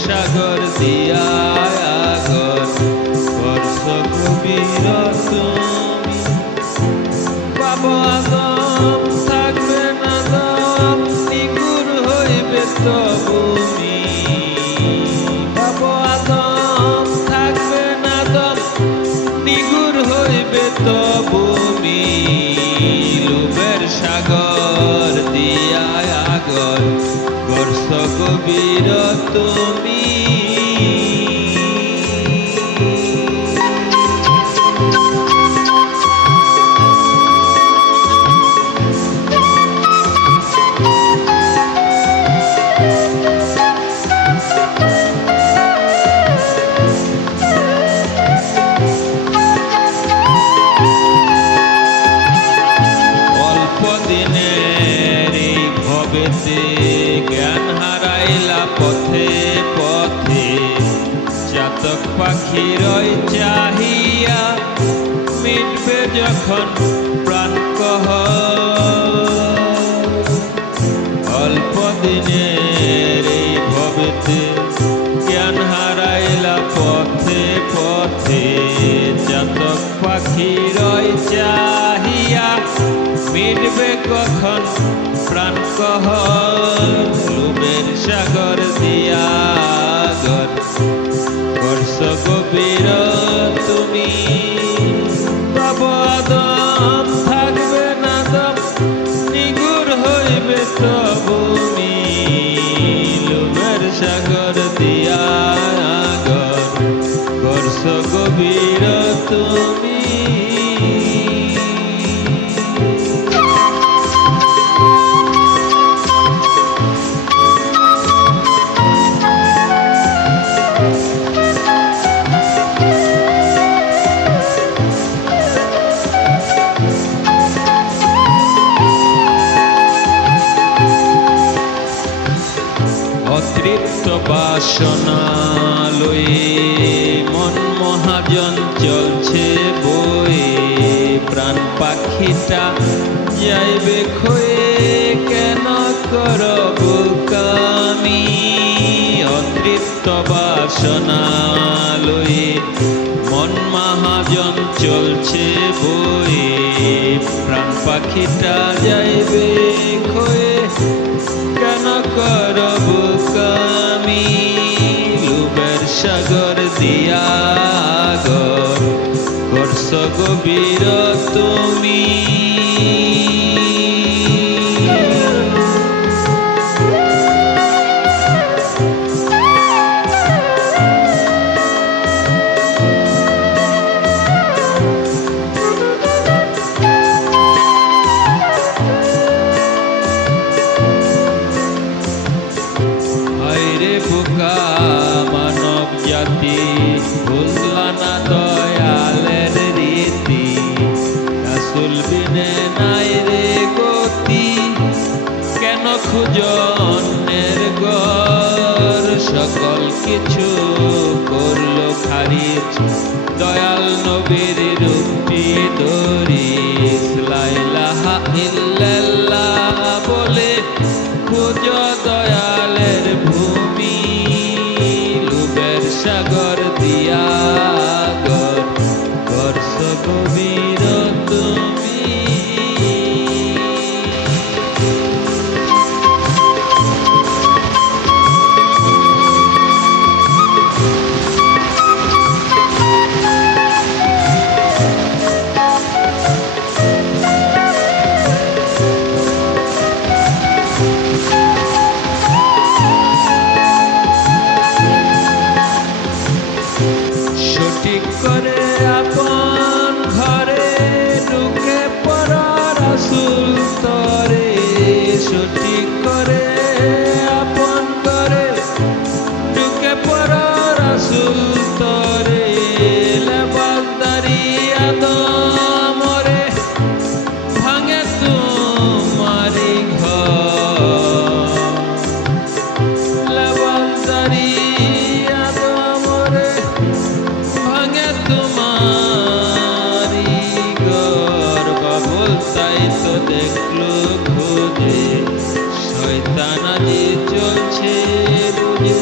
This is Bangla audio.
সাগর দিয়া আগর বর্ষ কবির তুমি পাব আদম থাকবে না দম নিগুর হইবে তবুমি পাব আদম থাকবে না দম নিগুর হইবে তবুমি লোভের সাগর দিয়া আগর বর্ষ কবির তুমি জ্ঞান হারাইলা পথে পথে চাতক পাখির চাহিয়া মিটবে যখন প্রাণ কহ অল্প দিনের এই ভবেতে জ্ঞান হারাইলা পথে পথে চাতক পাখির চাহিয়া মিটবে কখন প্রাণ কহ লোভের সাগর দিয়া আগর বর্ষ কবির তুমি পাব আদম থাকবে না দম নিগুর হইবে তবুমি লোভের সাগর দিয়া আগর বর্ষ কবির তুমি অতৃপ্ত বাসনা লয়ে মন মহাজন চলছে বয়ে প্রাণ পাখিটা যাইবে ক্ষয়ে কেন করব কামি অতৃপ্ত বাসনা লয়ে মন মহাজন চলছে বয়ে প্রাণ পাখিটা যাইবে ক্ষয়ে কেন করব কামি লোভের সাগর দিয়া আগর বর্ষ গভীর তুমি বোকা মানব জাতি ভুললা না দয়ালের রীতি রাসূল বিনে নাই রে গতি কেন খুঁজ অন্যের গর সকল কিছু করলো খারিজ দয়াল নবীর রূপটি ধরিস লা ইলাহা ইল্লাল্লাহ বলে খুঁজ দয়ালের ভূমি লোভের সাগর দিয়া আগর বর্ষ কবির তুমি সঠিক করে আপন ঘরে ঢুকে পড়া রাসূল তরে সঠিক করে আপন ঘরে ঢুকে পড়া রাসূল তরে লেবাসদারি আদম রে ভাঙে তোমারি ঘর লেবাসদারি আদম রে ভাঙে তোমারি ঘর বাবুল তাই তো দেখলো খুঁজে শয়তান আজি চলছে বুঝে